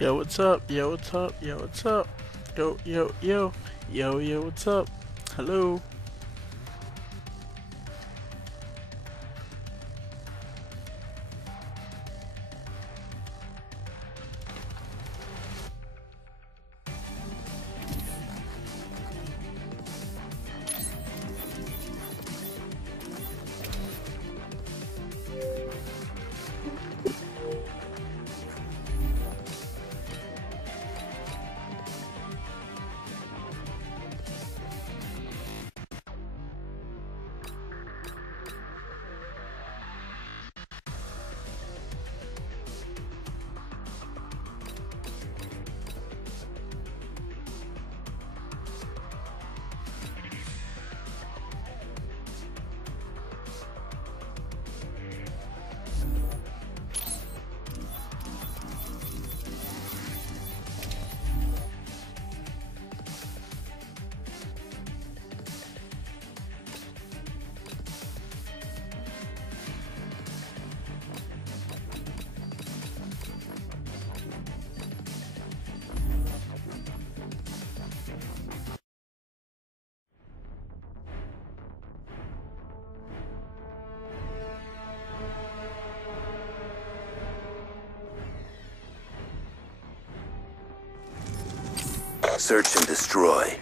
Yo, what's up? Yo, what's up? Yo, what's up? Yo, yo, yo. Yo, yo, what's up? Hello. Search and destroy.